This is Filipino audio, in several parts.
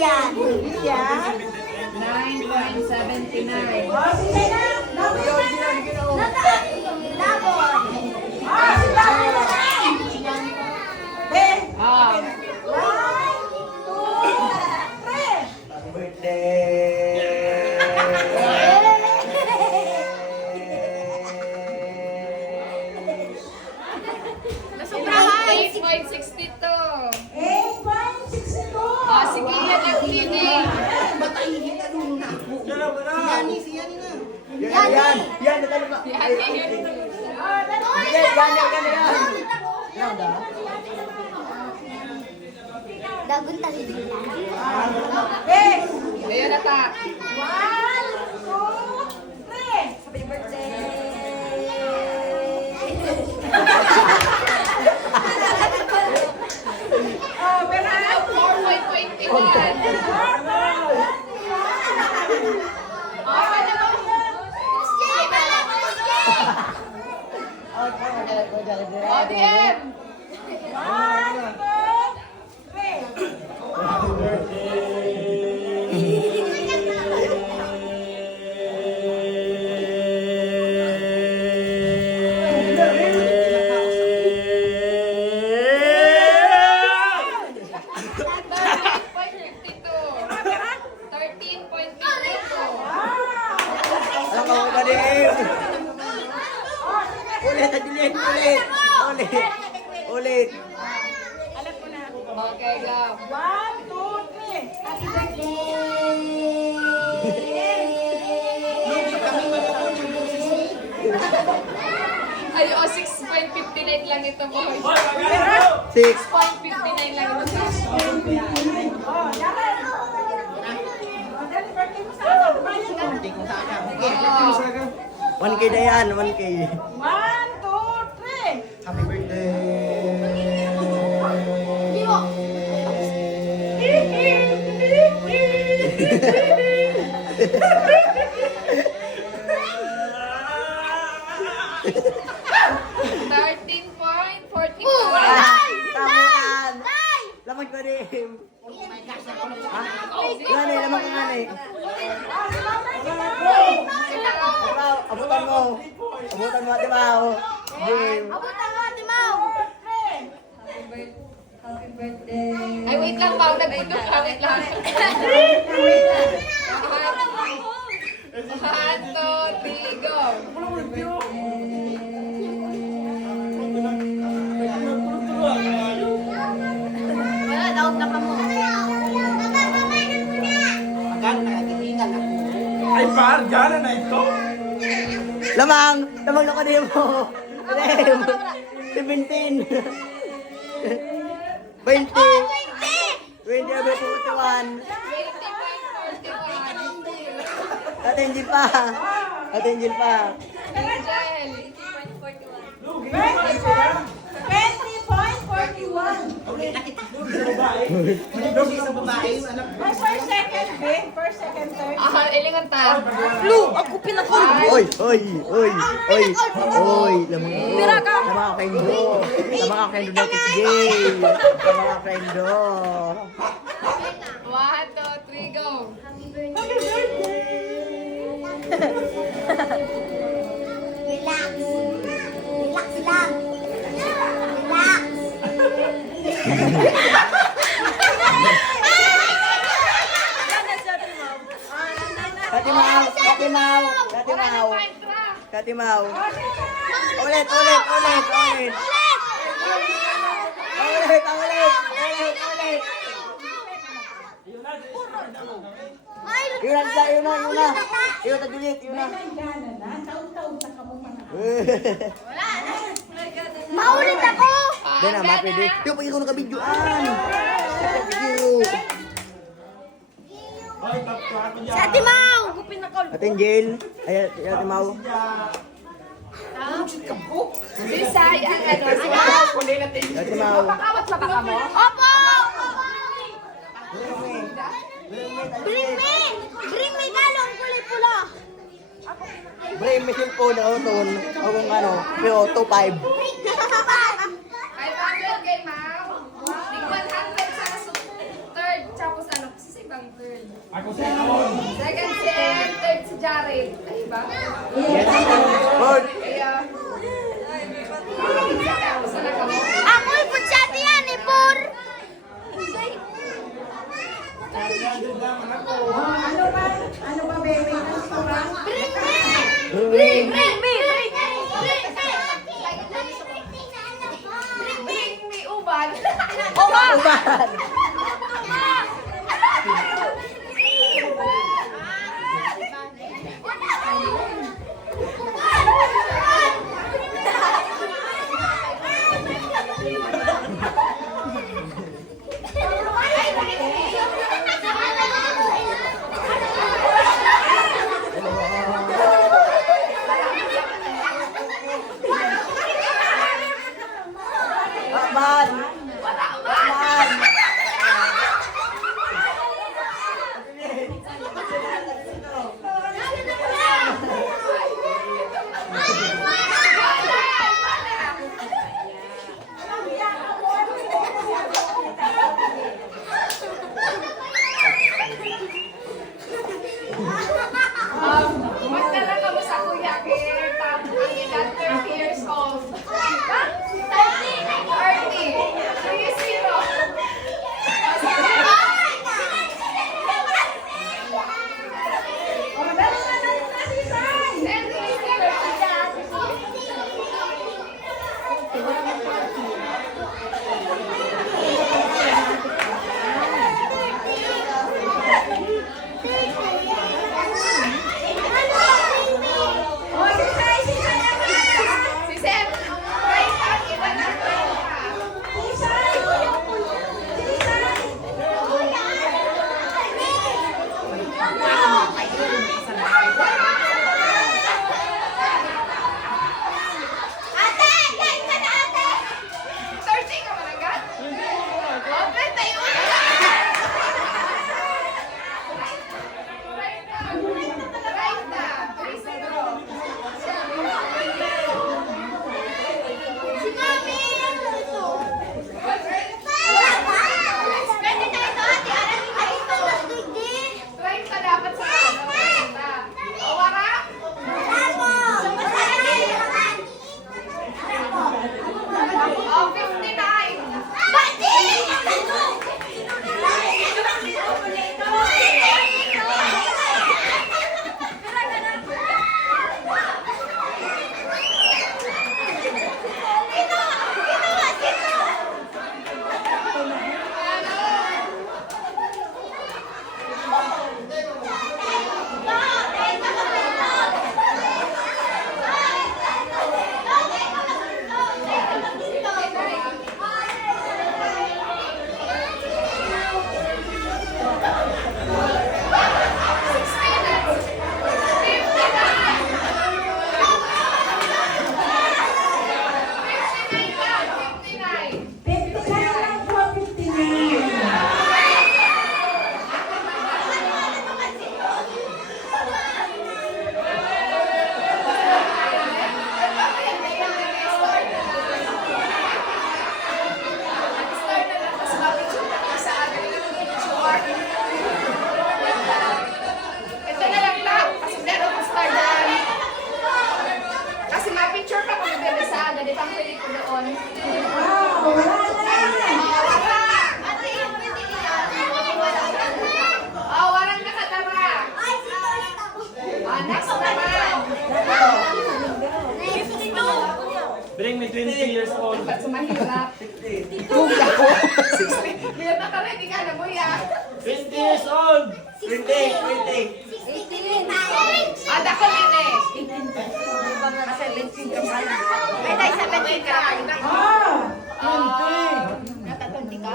Ian. 9.79. Oh, sige na. Labon. Ah. 1, 2, 3. Nasubrahan. 8.62. 8.62. Ah, sige yan ang clinic. Yan, natalo ba? Dagun tayo din. Ayan na ta. 1, 2, 3. Happy birthday. Oh, Bernard. 4.21. ODM. 1, 2, 3. Alam ko ba din? Ulit. Okay, go. 1, 2, 3. Happy Ay, 6.59 lang ito, boy. 6. 6.59 lang ito. Oh, dapat. Dali, birthday mo sa akin. Bayan ka. 1K na yan, 1K. 1, 2, 3. Happy birthday. Tamuan. Lamang pa rin. Ha? Gani, lamang ka gani. Ikaw, abutan mo. Abutan mo, di ba? Game. Ay, wait lang, Pao. Nag-ito ka. Wait lang. 1, 2, 3, go. Ay, par, gana na ito. Lamang na ko din mo. 17. 20. 20 over 41. 20.41. Atenjil pa. Atenjil pa. Angel. 20.41. Ay, first, second, babe. First, second, third. Ah, ilingan ta. Ako pinakul. Oy. Lamang ako. Lamang ako kayo. Lamang ako kayo daw kisigay. Lamang ako kayo. 1, 2, 3, go. Relax. Relax lang. Relax. Katimaw. Ulit. Yun na. Maulit ako. Then na, mapili. Yung pag ikaw nakabidyoan. Thank you. Sa Ate Mau. Ate Angel. Ay, Ate Mau. Bisay ang ano. Ate Mau. Pakawat sa baka mo. Opo. Bring me galong kulay pula. Bring me cellphone na auton. O kung ano, pero 2.5. 500 kay Mau. Tig 100 sa third. Tapos ano, kasi Ako second. Second si Em, third si Jared. Ay ba? Yes. Fourth. Kaya... Saan na ka mo? Ako'y putsati yan, Pur. Ano ba, baby? Bring. Bring me uban. Uban. Uban. Magdala ka mo sa kuya kay Tam. Ang edad 30 years old. 30. 30. Si Sam, right ang edad ng 30. Searching ka man agad? Open tayo. Right na. 3-0. Right na dapat sa kanila. O, wala? O, 59. Ito na lang lang, kasi meron ko star dyan. Kasi ma-picture ka kung bebe sa ano, di pang pwede ko doon. Oh, warang nakatara. Next naman. Bring me 20 years old. Ba't sa mahirap? Hirap na ka rin, di ka na mo ya. 20 years old. 20. Ada ko din eh. May dahil 17 ka. Natatanti ka.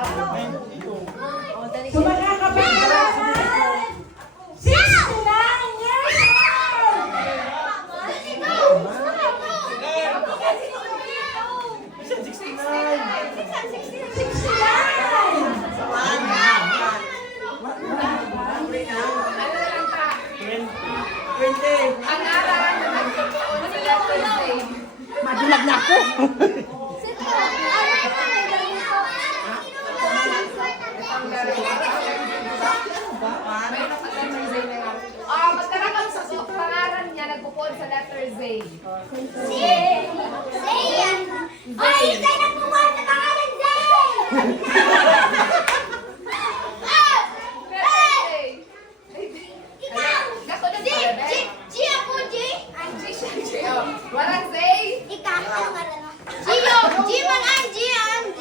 Ang araw na nagkakaon sila Thursday. Madulag na ako. Mayroon ka upod sa letter Z. Zay! Ay, Zay na pumor na pangalan Zay! Ikaw! G! G ako, G! Walang Z. Ikaw, ano nga lang? Gio! G man ang G, ang G!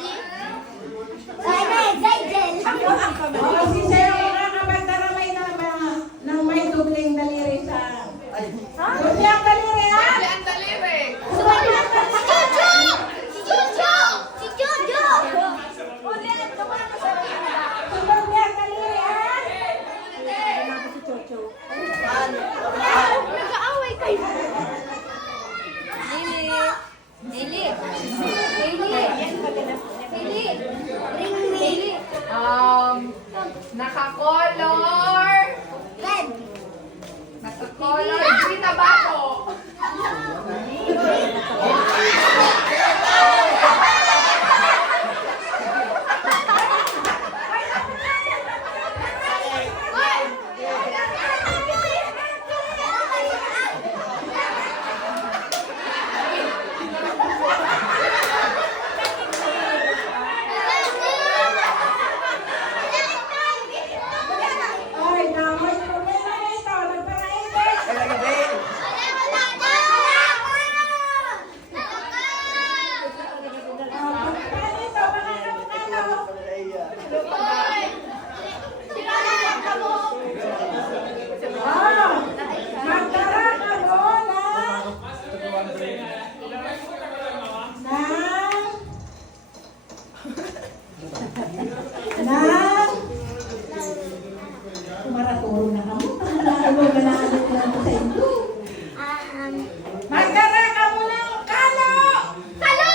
Zay, Jel! Oh, si Sir ang makakabanta na may ng may dubling daliri sa... Dubli ang daliri, ha? Dali ang daliri. Si Jojo! Si Jojo! Si Jojo! Dubli ang daliri, ha? Nag-aaway kayo. Naka-color. Red. Naka-color. Green na bato. Ay, may problema na ito. Nagpanaipit. Paano ito? Makakapatalo. Magdara ka mo Kumaraturo na kamo. Nalalo ka na sa inyo. Magdara ka mo ng kalo! Kalo!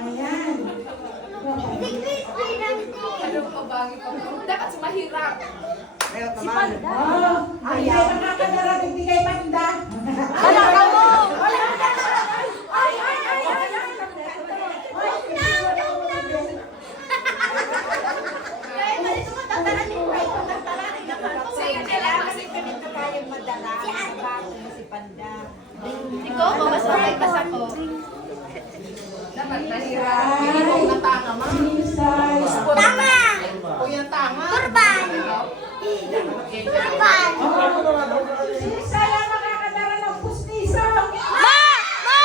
Ayan. Ano pa ba? Dapat sa mahirap. Oh, ay, ay, makakadara ng bigay banda. Wala ka mo! Ay, ay, ay, ay, ay. Sige lang kasi Ganito tayong madala. Bago mo si Panda. Ikaw, mamasakay pa sa ko. dapat mahirap. Hindi mo natanga ma. Jesus. Tama! O yung tama. Turban! Turban! Saya makakadara ng pustiso. Ma! Ma!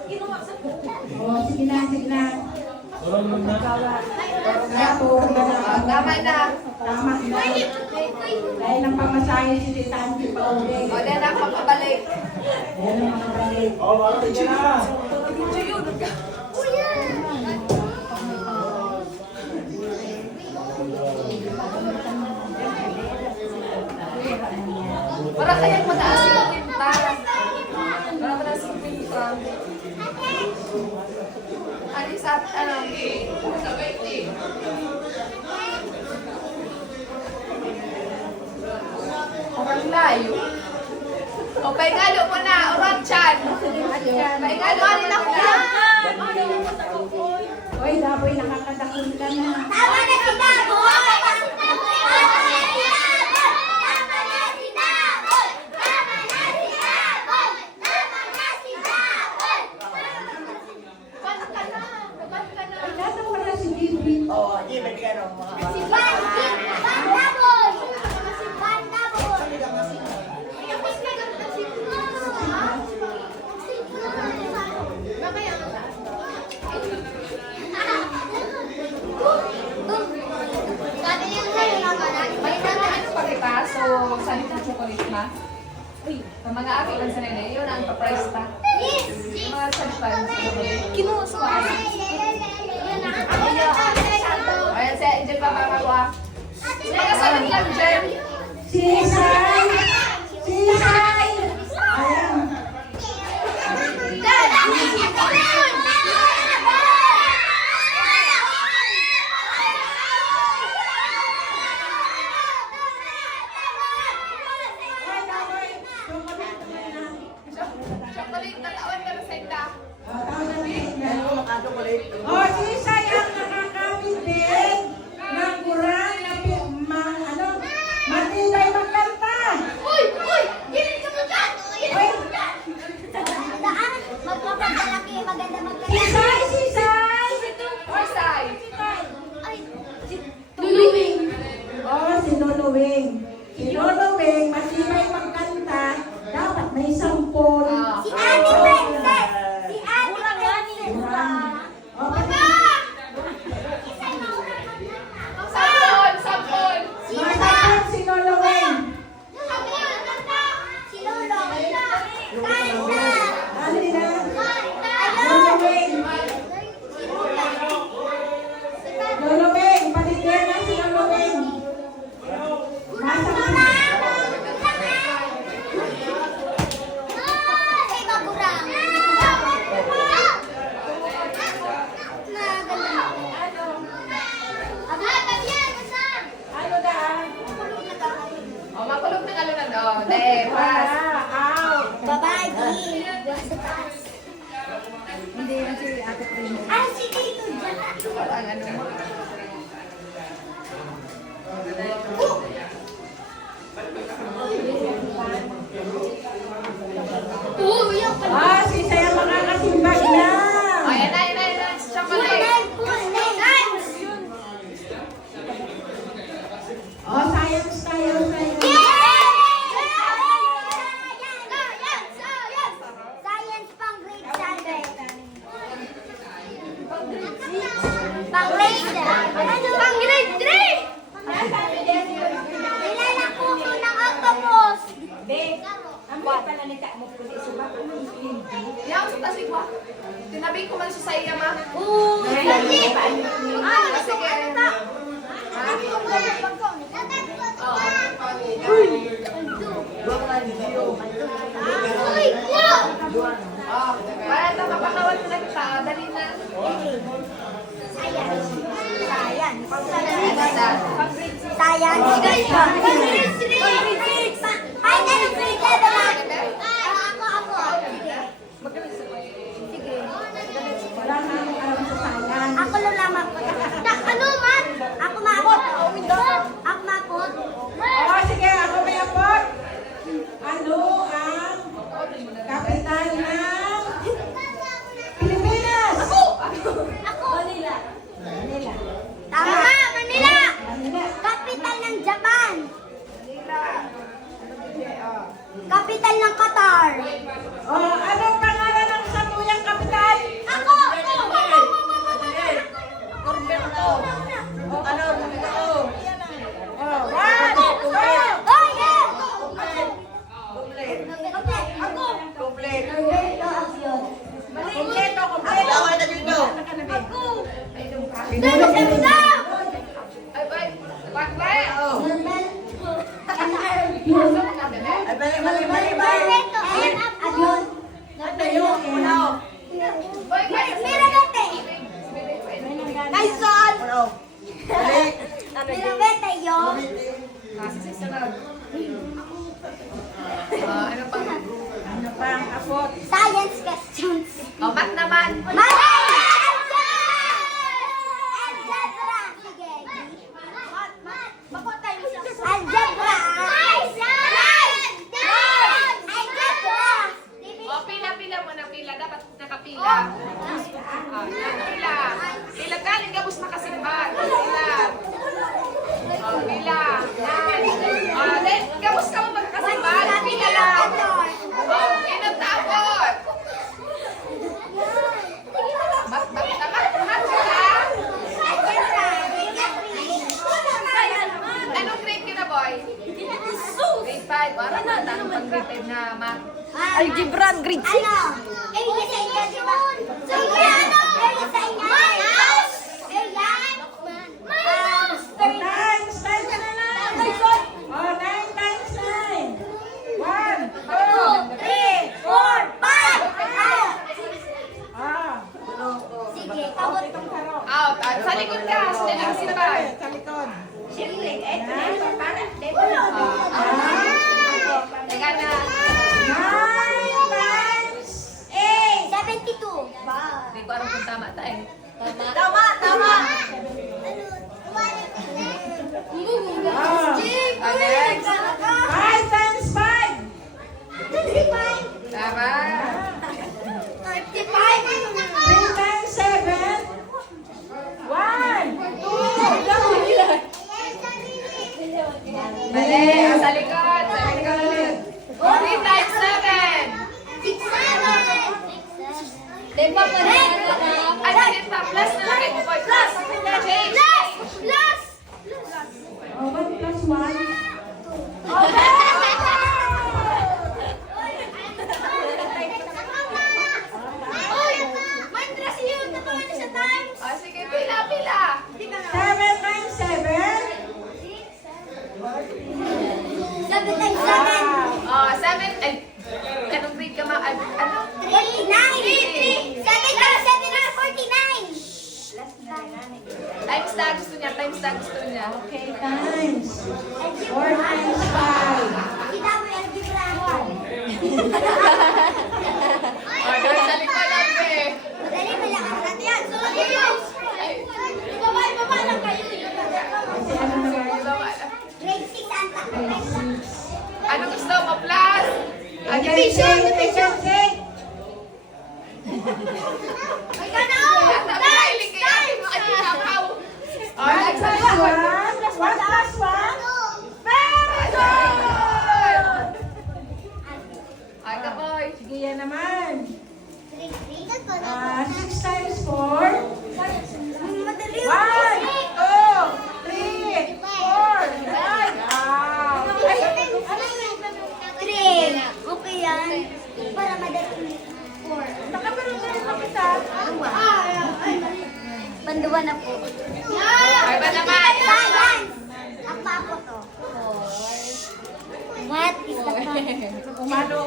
Oh, sige na, sige na. Marunong na. Tama na. Tama na. Dahil ng pamasahe si Tita Angie pa uli. O, na ako makabalik. Yan ang mga balik. Oh, marunong ka na. Para kayang mataas yung pinta. Para mataas yung pinta. Alis at, Ang layo. O, paingalo mo na, Oranchan. Paingalo mo na ko na. Hoy, Daboy, nakakadakon ka na. Tama na si Daboy! Tama na si Daboy! Tama na si Daboy! Tama na si Daboy! Tama na si Daboy! Ban ka na. Ban ka na. Ay, nasa wala si Bibi. Oh, hindi, may tigano. Si Ban! Si Ban Daboy! Si Ban Daboy! Tapos na ganito si Ban! Si Ban! Mamaya mo na. Sabi niya sa'yo naman, May mga ano pa kita, so saan yung chocolate na? Sa mga aking lang sa nila, yun ang pa-price ta. Yung mga sunshine. Kinuha sa mga. Ayan, si Angel pa kakagawa. Mga sabi lang, Jem. Sisay! Sisay! Ayan. Hoy, Daboy, chocolate mo na. Chocolate na taon ka na sa ita. Oh, tawag na rin na. Chocolate. Oh, sisay ang nakakawin din ng kurang na matibay magkanta. Uy! Uy! Gilit ka mo dyan! Gilit ka mo dyan! Daan! Magpapalaki, maganda maganda. Sisay, sisay! Orsay. Ay! Luluwing. Oh, si Luluwing. Si Luluwing, matibay magkanta, dapat may sampol. Si Ate Princess! Si Ate Princess! Oh, Papa! Sampol, sampol. masakit si Luluwing. Si Lolo! Kanta! Dali na. Kanta! Luluwing. Si Lula! Luluwing, paligyan na si Luluwing. Masakit. Ay, magurang! Maganda. Ano daan? O, makulog na kalunan. O, dahil, pass. Out. Bye-bye, G. Hindi na si Ate Princess. Ay, si Tito dyan. Ang ano mo. Yung Ah, si Saya makakasimbag na. O, yan na, yan na, yan na. Chocolate. Oh, science tayo. Science. Science pang grade 7. Pang grade? Ano? Pang grade 3! Nilalako ko ng octopus. Ang bata na nita mo po sa bata mo Yan, sa tasig mo. Tinabi ko man sa iya, ma. Oo. Kasi. Ah, Sige. ano ta? Uy, wow! O, para ito, mapakawal mo na kita. Dali na. Science. Science. Science. Science. Ay, ano grade level ah? Ako. Sige. Wala na akong alam sa science. Ako lang lamang. Ano man? Ako maabot. Ako maabot. Oh, sige, ako may apot. Ano ang kapital ng Pilipinas? Ako. Manila. Manila. Tama. Manila. Manila. Kapital ng Japan. Kapital ng Qatar. Oh, anong pangalan ng samuyang kapital Ay, bakla. Oh. Ay, bali. Ano yung Boy, guys. Tyson! Balik. Mirabete yung Kasi susunod. Ano pa? Ano pa ang kapot? science questions. Oh, math naman. Mali! Algebra! Sige. Algebra! Algebra! Oh, pila muna, pila. Dapat nakapila. Pila. Pila ka, hindi ka bus makasimbat. Pila. Oh, pila. Oh, then, kabus ka mo magkasimbat. Pila lang. Oh, inatapot. Mat ka. Anong grade ka na, boy? Grade 5. Parang natanong pag grade 5 na math. Algebra, grade 6. Ano? Area sa inyo, di ba? Area sa inyo. Times ka na lang. Oh, 9 times 9. 1, 2, 3, 4. Ah. Sige, kabot. Out. Sa likod ka. Sa likod si boy. Sa likod. Teka na. 9 times 8. 72. Hindi ko alam kung tama tayo. Tama. Next. 5 times 5. Tama. 3 times 7. 1, 2, Mali. Sa likod. Sa likod. 3 times 7. Ay, bakit pa? Plus na lang. Boy, plus. Change. Oh, 1 plus 1. Oh, sige, pila. 7 times 7. Oh, 7. Ay, anong grade ka ma? Ay, ano? 49. 7 times 7 is 49. Times na gusto niya. Okay, times. 4 times 5. Kita mo yung algebra. Oh, doon sa likod natin. Madali, malakas natin yan. Ibaba lang kayo. Grade 6 ang Ano gusto mo? Plus? Division, division, cake. Ikaw na ako. Times! Oh, next Plus one. 1. 1 plus 1. Very good! Ay, ka boy. Sige, yan naman. 6 times 4. 1, 2, 3, 4, 5. Okay yan. Para madali. 4. Nakaparang na kita. Panduwa na po. Ay, ba naman? Science! Ang papo to. What is the Umano.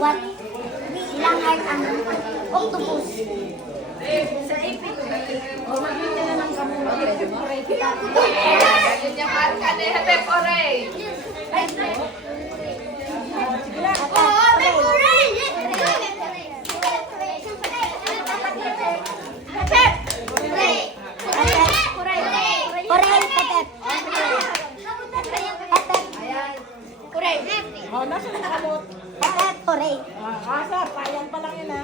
What? Ilang heart ang octopus? Sa ipit. O, magbigyan na ng kamula. Yun yung marka ni Hepep Oray. O, nasa nakamot. Asa, payang pa lang yun ha.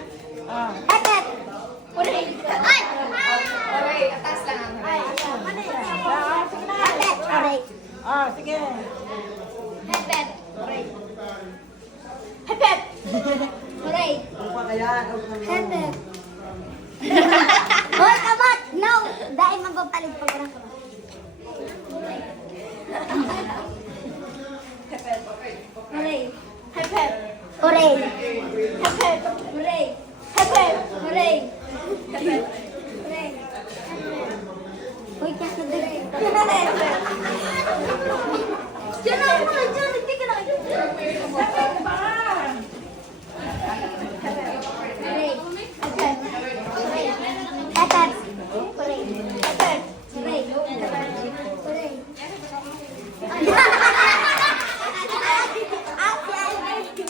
Oray, atas lang ang Oray. Sige na. Sige. Hoy, kabat! No! Dahil magpapalit pa ka. Hooray! hooray. Hep hep, hooray. Hep hep, hooray. Hep hep, hooray. Uy, kaya ka din. Diyan ako na, diyan. Hindi ka na. Bakit ba? Hooray. Hep hep, hooray. Hep hep, hooray. Hep hep, hooray. Hep hep, hooray.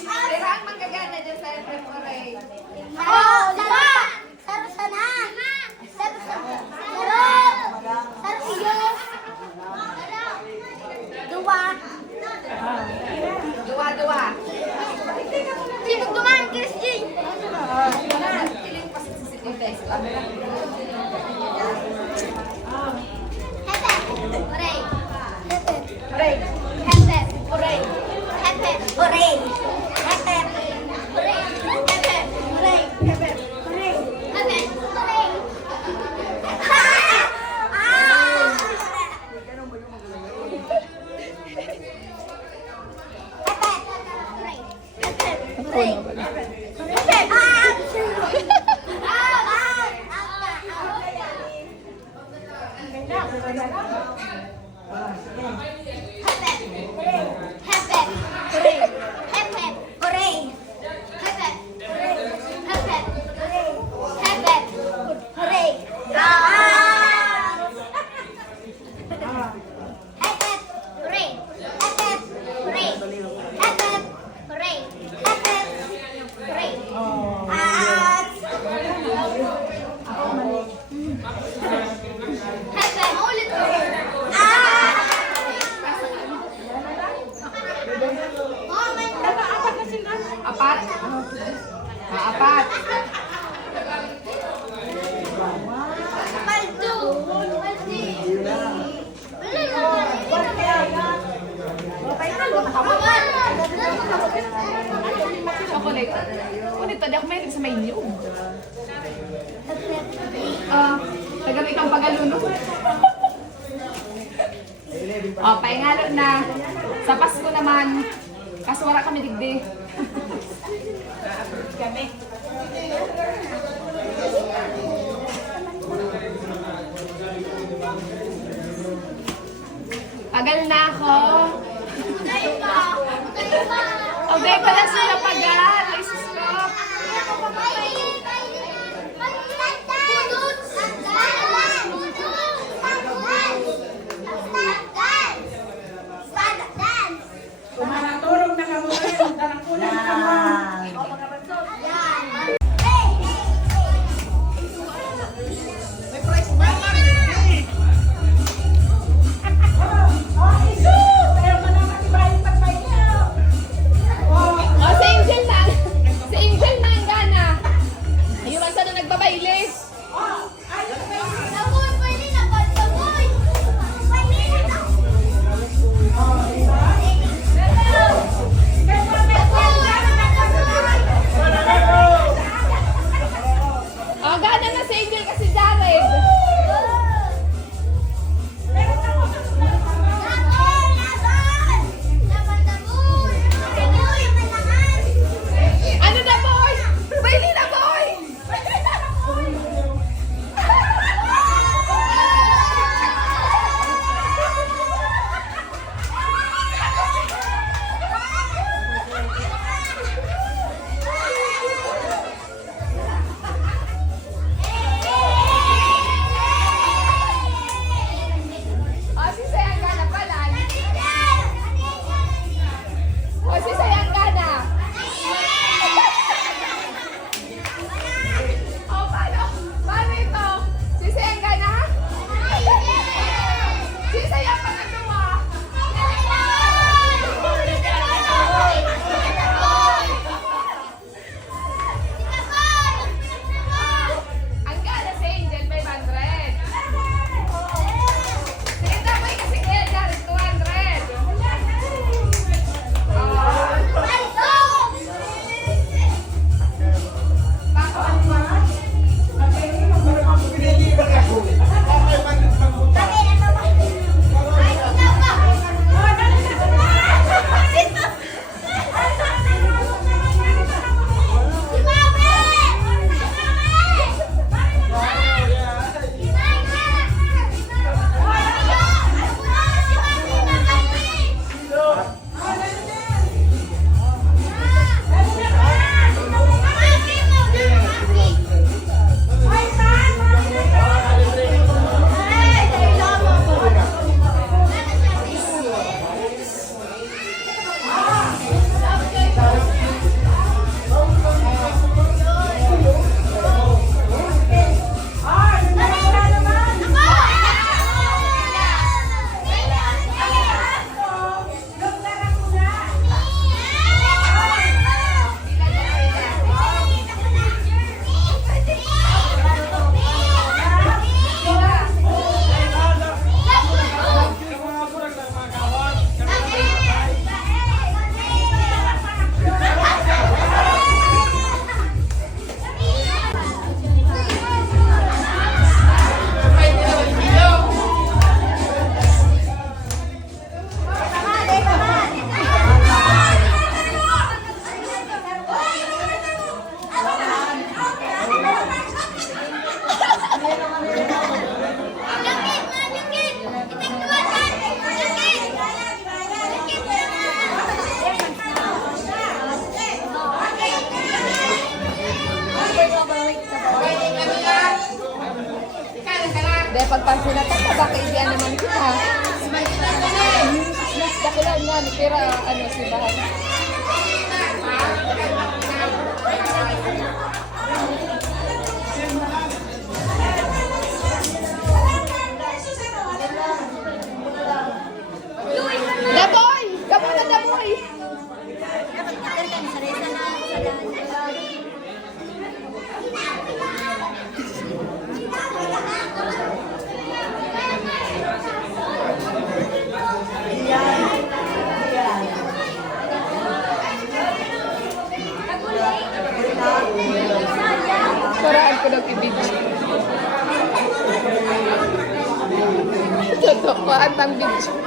Kailangan manggagana dyan sa FM Oray. Oh, laro! Laro sana! Laro sana! Laro! Laro iyo! Dua! Duwa-duwa. Sino dumaan, Christy? Kiling pa sa sisitintay sila. Hepe! Hooray! Hepe! Hooray! Hepe! Hooray! Hepe! Hooray! Hepe! Hooray! Hepe! Hooray! Hepe! Hooray! Hepe! Hooray! Apat. Apat. Chocolate. Ngunit tadi ako mahilig sa may niyog. Tagamit ang pagaluno. Paingalo na. Sa Pasko naman, kaso wala kami digdi. Kami. Pagal na ako. Okay, pala sila pagal. Ay, sus ko. Kumaturog na kamo kayo. Dalakunan na kamo. Oh, isu! Pero ka naman ibahin pagpay niyo. Oh, Si Angel na ang gana. nga ni Pera, ano, si Bahal. Daboy! Daboy na daboy! Paraan ko nag-ibig. Totoo, ang video.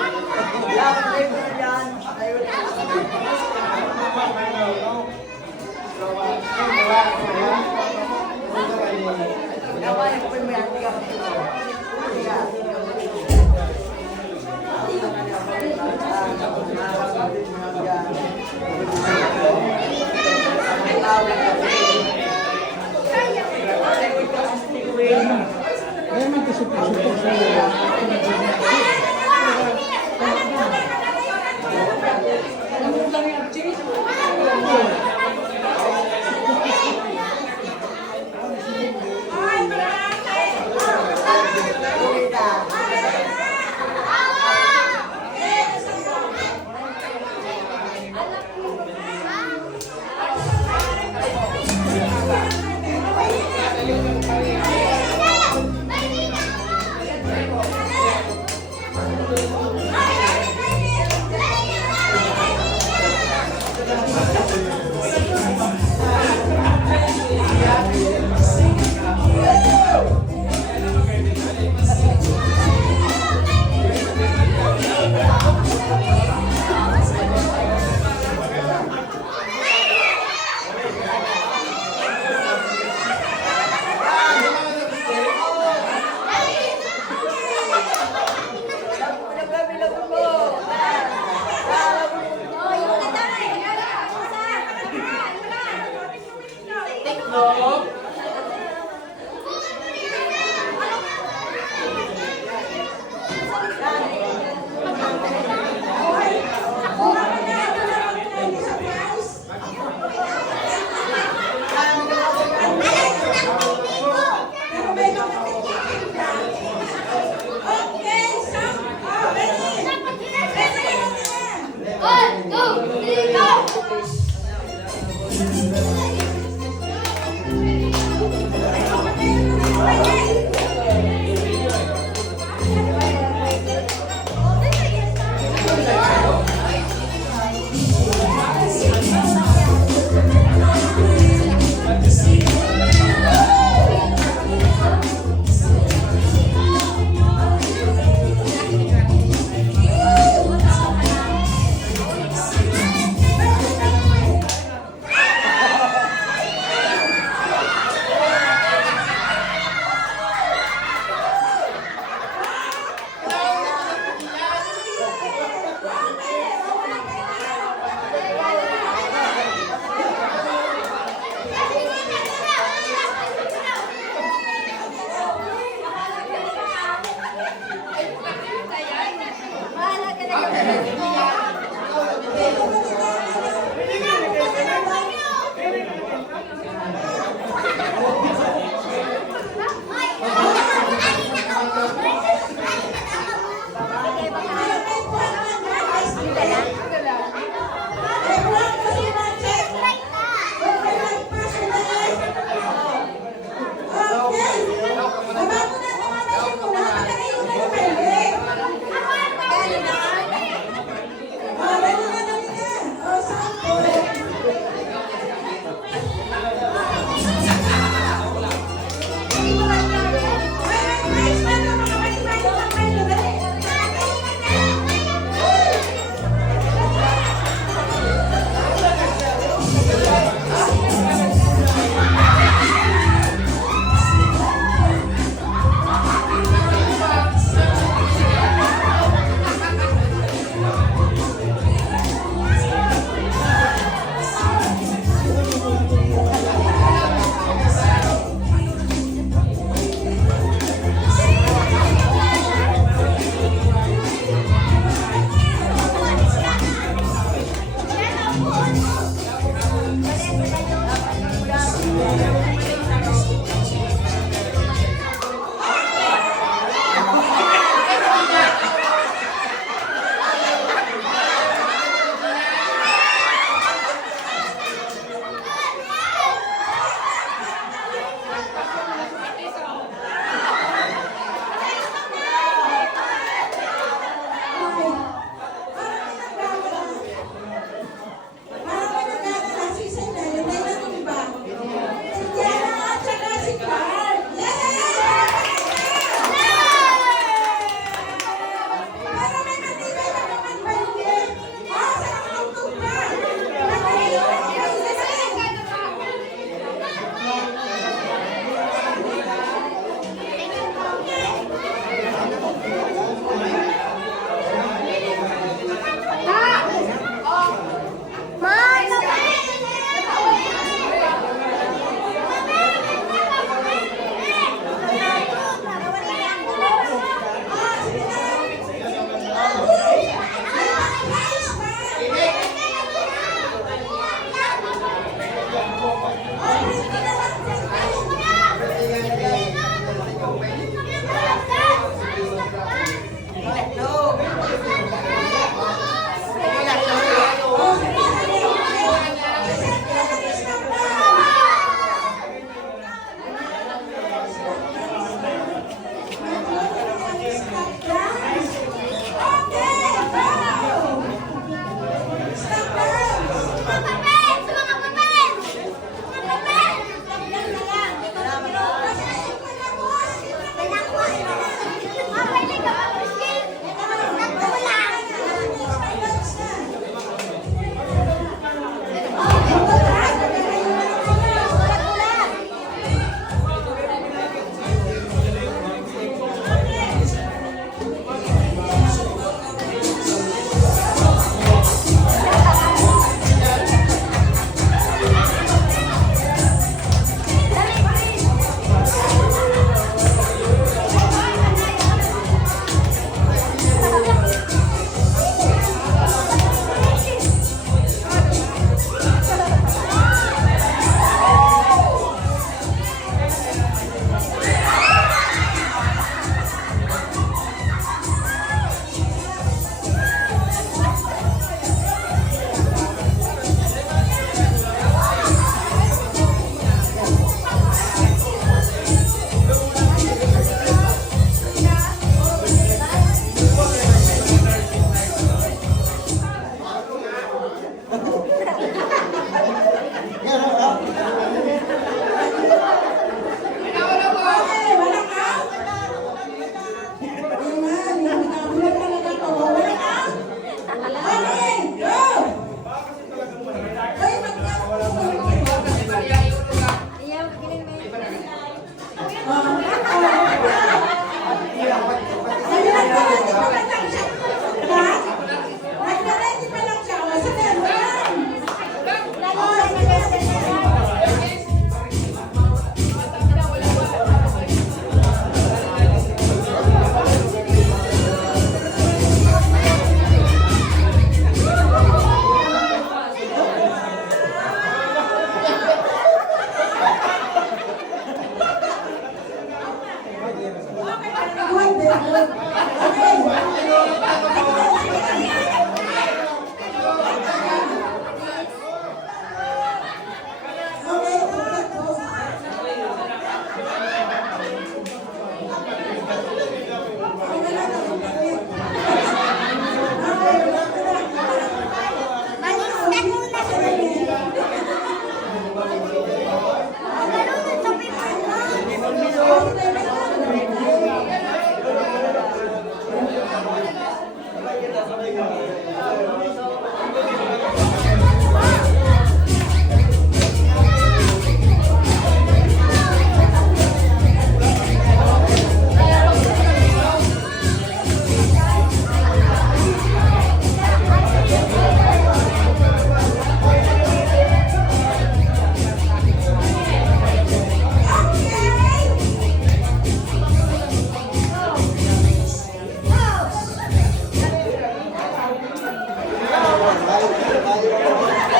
Thank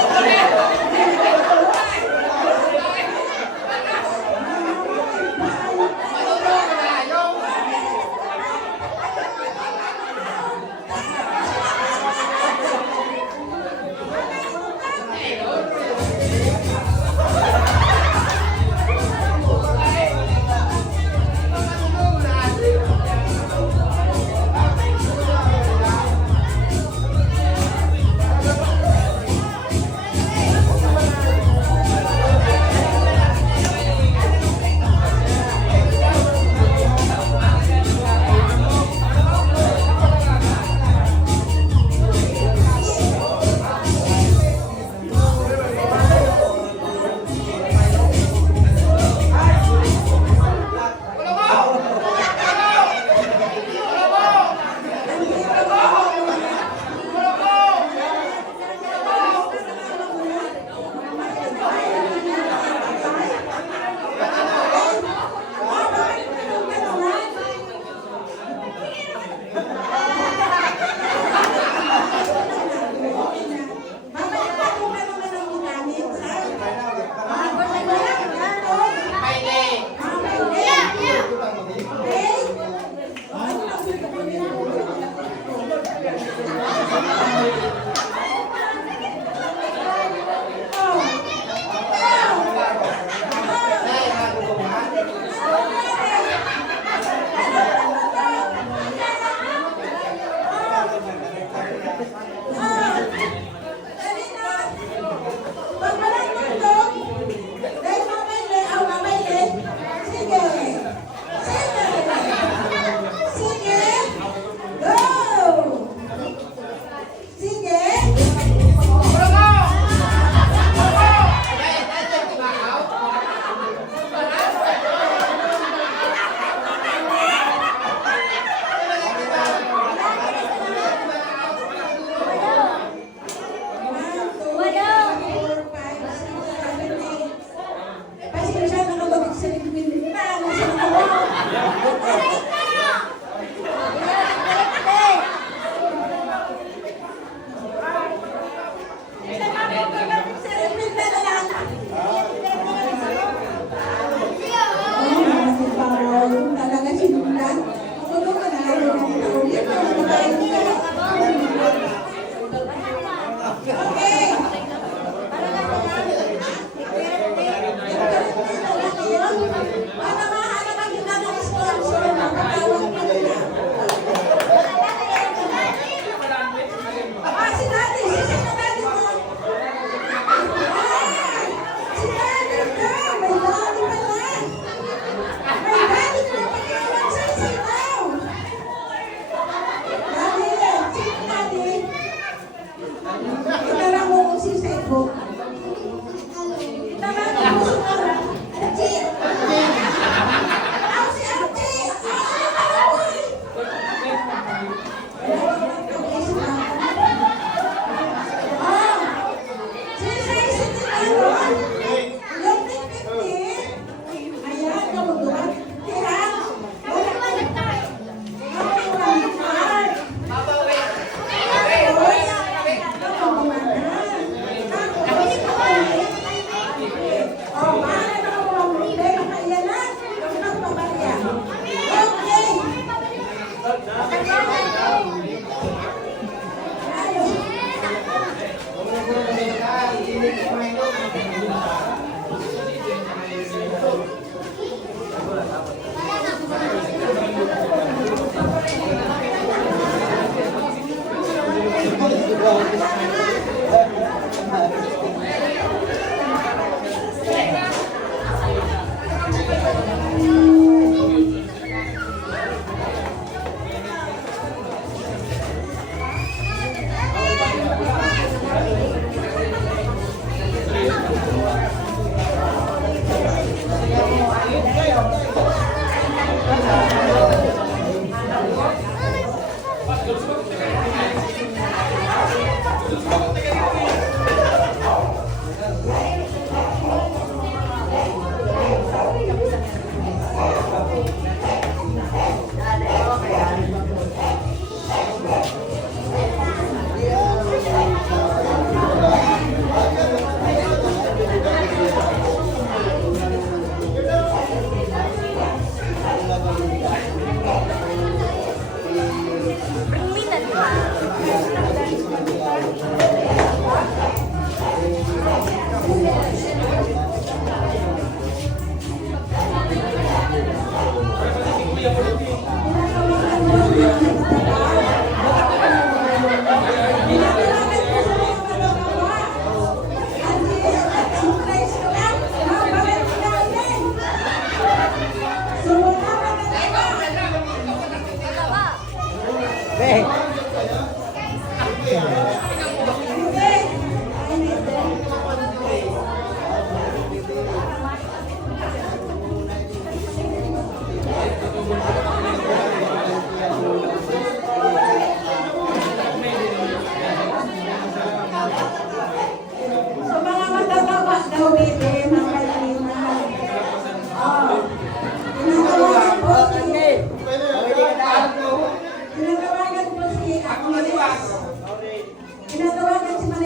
you.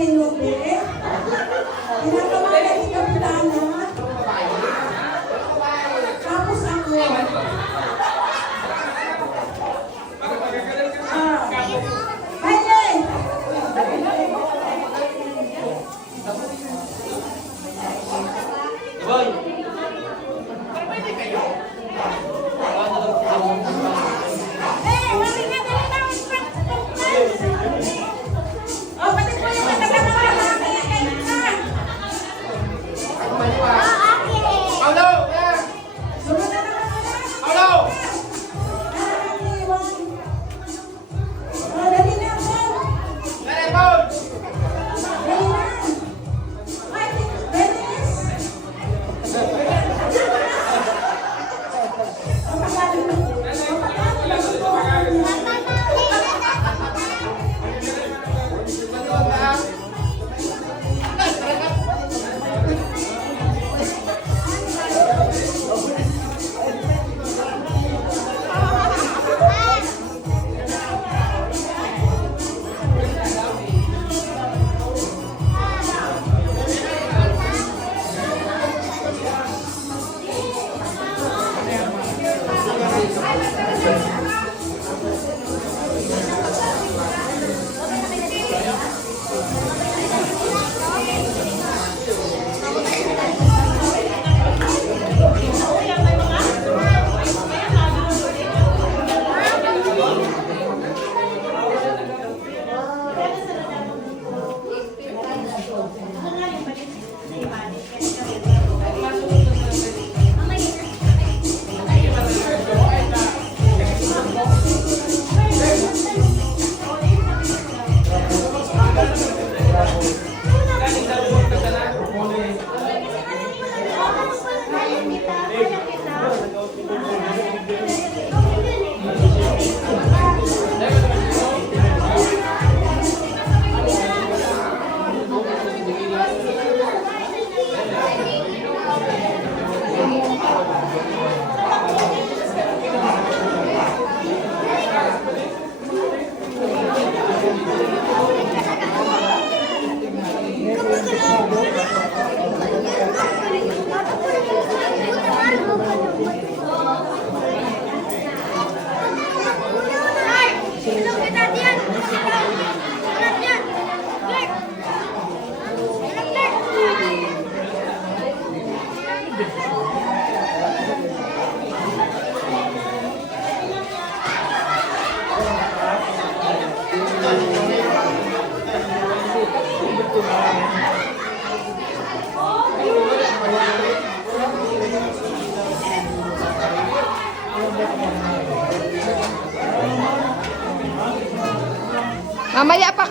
ni Nube. Pinatawagan si Kapitana. Tapos ako. Baile! Eh, mami nga dali na. Oh, pati po yung matatawa na kaya kayo na. Paulo! Sunod na naman na. Paulo! Oh, dali na ako. Telepon! Dali na. Ay, Dennis. Mamaya pa